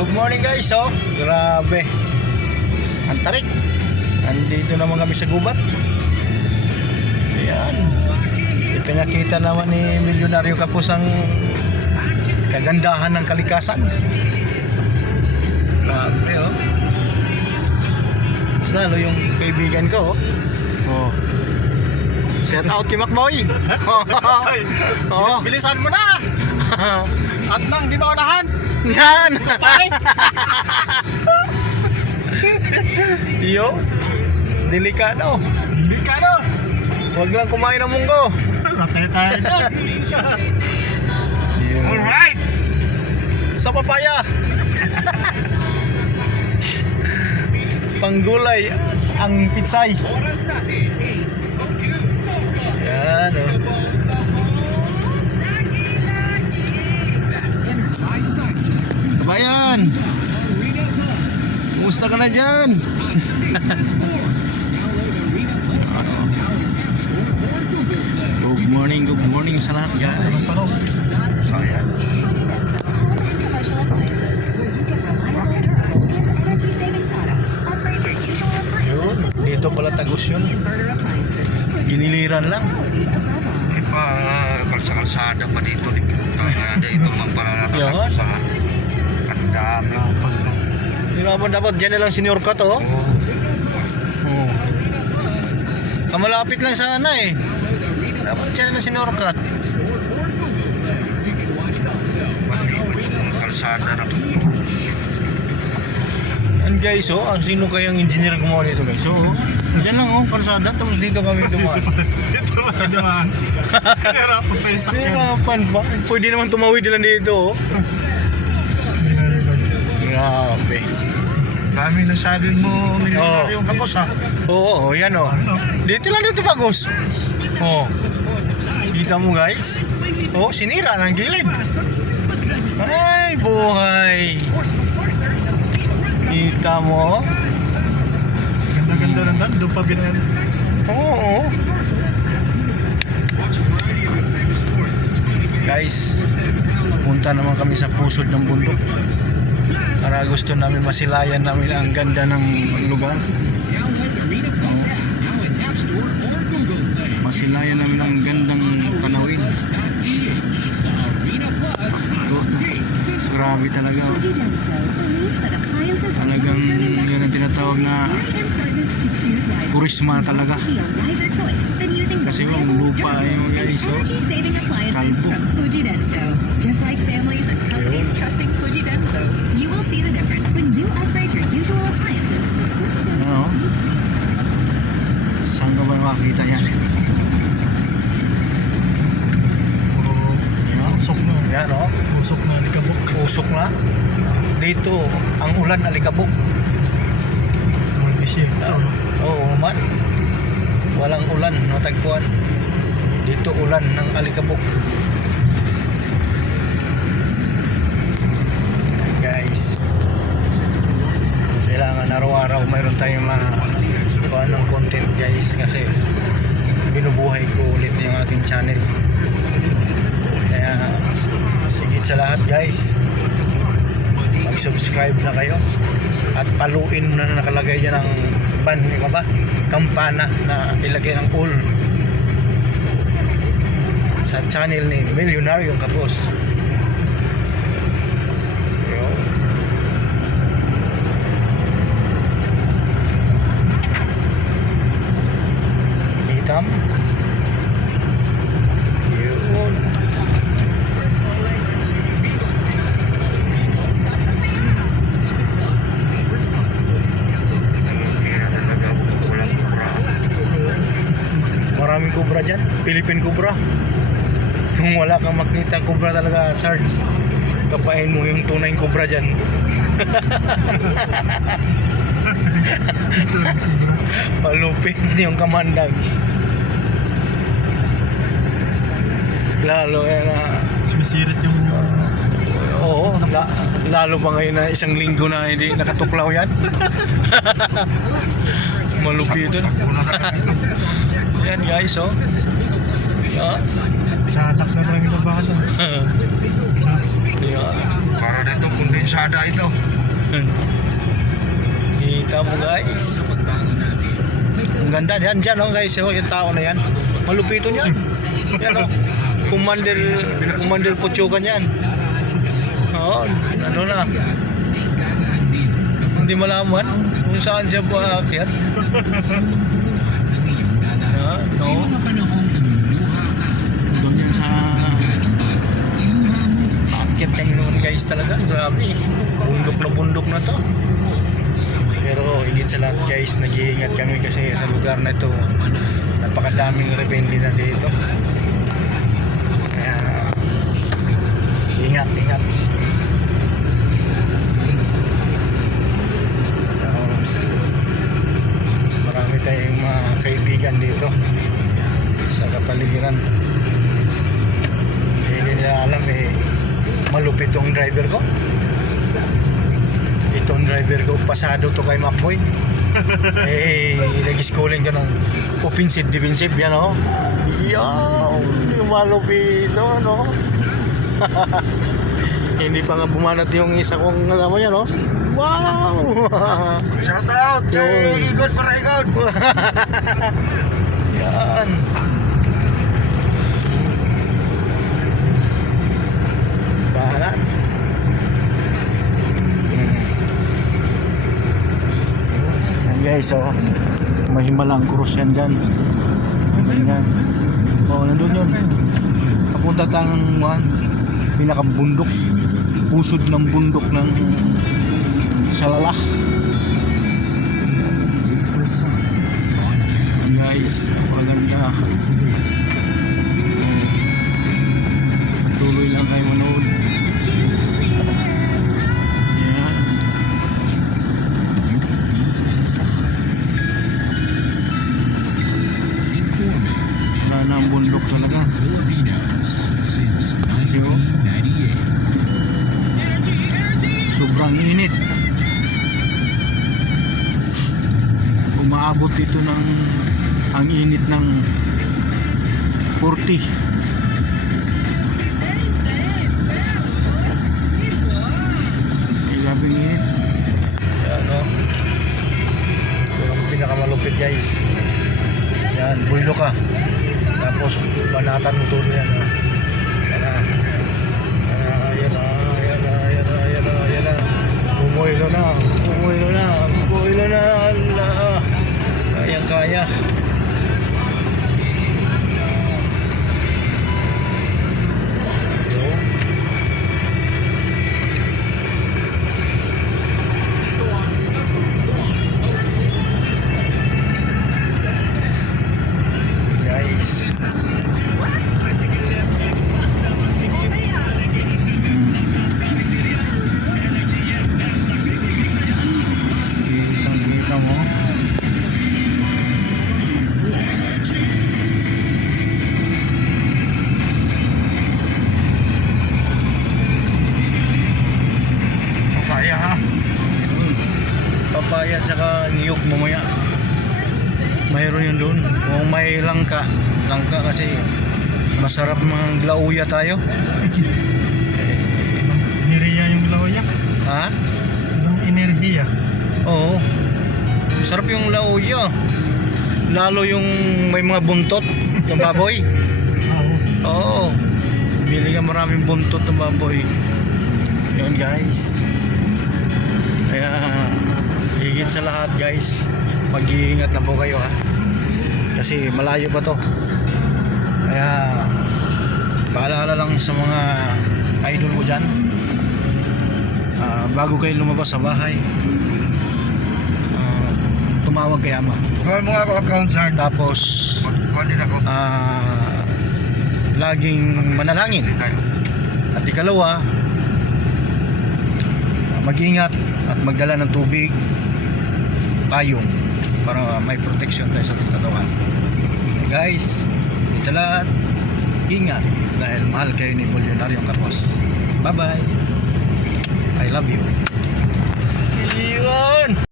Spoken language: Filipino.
Good morning guys, oh. Grabe. Ang tarik. Andito naman kami sa gubat. Ayan. Ipinakita naman ni Milyonaryo Kapos ang kagandahan ng kalikasan. Grabe, oh. Mas lalo yung kaibigan ko, oh. Oh. Shout out kay Macboy. Oh. Bilisan mo na! At nang di ba unahan? Yan! Yo, delikado. Delikado! Huwag lang kumain ng munggo. Ratay tayo dyan. Yun. Alright! Sa papaya. Panggulay ang pitsay. Yan, oh. Bayan. Kumusta ka na dyan? Good morning sa lahat. Yan, anong panong? Ayan. Yun, dito pala Tagus yun. Giniliran lang. Kalsada pa dito. Ada itu Yan. sa kandang. Hindi naman dapat dyan na lang senior ka to. Oh. Kamalapit lang sana eh. Dapat dyan na senior ka. Kalsada na. And guys, oh, ang sino kayang engineer gumawa nito guys? So, dyan lang oh, kalsada. Tapos dito kami dumaan. Ito ba? Ito ba? Hirapan pa yung sakyan. Hirapan ba? Pwede naman tumawid lang dito oh. Grabe. Dami na sabi mo, Milyonaryo Kapos ha. Oo, yan oh. Dito lang dito Pagos. Oh. Kita mo guys? Oh, sinira ng gilid. Ay, buhay. Kita mo? Ganda-ganda lang dan. Doon pa binayan. Oo. Guys, punta naman kami sa pusod ng bundok. Para gusto namin masilayan namin ang ganda ng lugar. Masilayan namin ang gandang tanawin. Grabe talaga. Talagang yun ang tinatawag na kurisma talaga. Kasi yung lupa yung guys, oh, kalbo. Ano? Saan ka ba makakita yan? Usok na. Yan, oh. Usok na. Alikabok. Usok na. Dito, ang ulan alikabok. Tumalbis yun. Oo man. Walang ulan, matagpuan. Dito ulan ng alikabok. Guys, kailangan araw-araw mayroon tayong kuha ng content guys, kasi binubuhay ko ulit yung aking channel. Kaya higit sa lahat guys, mag-subscribe na kayo at paluin mo na nakalagay dyan ng kampana na ilagay ng all sa channel ni Milyonaryo Kapos. Hitam yun. Maraming kubra dyan, Philippine kubra. Kung wala kang makita kubra talaga, Sarge, kapain mo yung tunay kubra dyan. Malupit yung kamandag. Lalo yan na Sumisirit yung... oo, lalo pa ngayon na isang linggo na hindi nakatuklaw yan. Malupit. Yan guys, oh. Yan. Tsanak na talagang nabasa. Yan. Para dito kondensada ito. Kita mo guys. Ang ganda yan dyan oh guys. Oh, yung tao na yan. Malupito niyan. Yan oh. Commander Puchukan yan. Oo, ano na. Hindi malaman kung saan siya paakyat. No. Doon yan sa paakyat kami naman guys talaga. Grabe. Bundok na to. Pero higit sa lahat guys, nag-iingat kami kasi sa lugar na ito napakadaming rebelde na dito. Kaya ingat. Marami tayong mga kaibigan dito sa kapaligiran. Hindi nila alam malupit tong driver ko. Itong driver ko, pasado to kay Macboy. Nag-schooling ko ng offensive defensive yan oh. Yung malupito no. Hindi pa nga bumanat yung isa kong kasama niya no. Wow! Shout out kay Igod para Igod. Yan. Bahala. Guys, oh, mahimalang krus yan dyan. Ganyan. Oh, nandun yun. Papunta tang pinakabundok. Pusod ng bundok ng Salalah. Guys, maganda. Patuloy lang kayo manood. Yan. Wala na ang bundok talaga. Siguro sobrang init. Umaabot dito ng ang init ng 40. Grabe ang init. Yan o. Ito ang pinakamalupit guys. Yan, builo ka. Tapos banatan mo tuloy yan o. Umuilo na, ala. Kaya. Guys. Kita mo. Papaya ha. Papaya at saka niyog mamaya. Mayroon yun doon. Kung may langka kasi masarap mang lauya tayo. Ineriya yung lauya. Ha? Yung enerhiya. Oo. Masarap yung lauya. Lalo yung may mga buntot ng baboy. Oo. Bili ka maraming buntot ng baboy. Yun guys. Kaya higit sa lahat guys, mag-iingat na po kayo ha. Kasi malayo pa to. Kaya paalala lang sa mga idol ko dyan, bago kayo lumabas sa bahay, tumawag kay ama. Kuhan mo nga ako account sir. Tapos Kuhan din ako. laging manalangin. At ikalawa, mag-ingat at magdala ng tubig, payong para may protection tayo sa katawan. Guys, sa lahat, ingat dahil mahal kayo ni Bulyonaryong Kapos. Bye bye. I love you. Yun.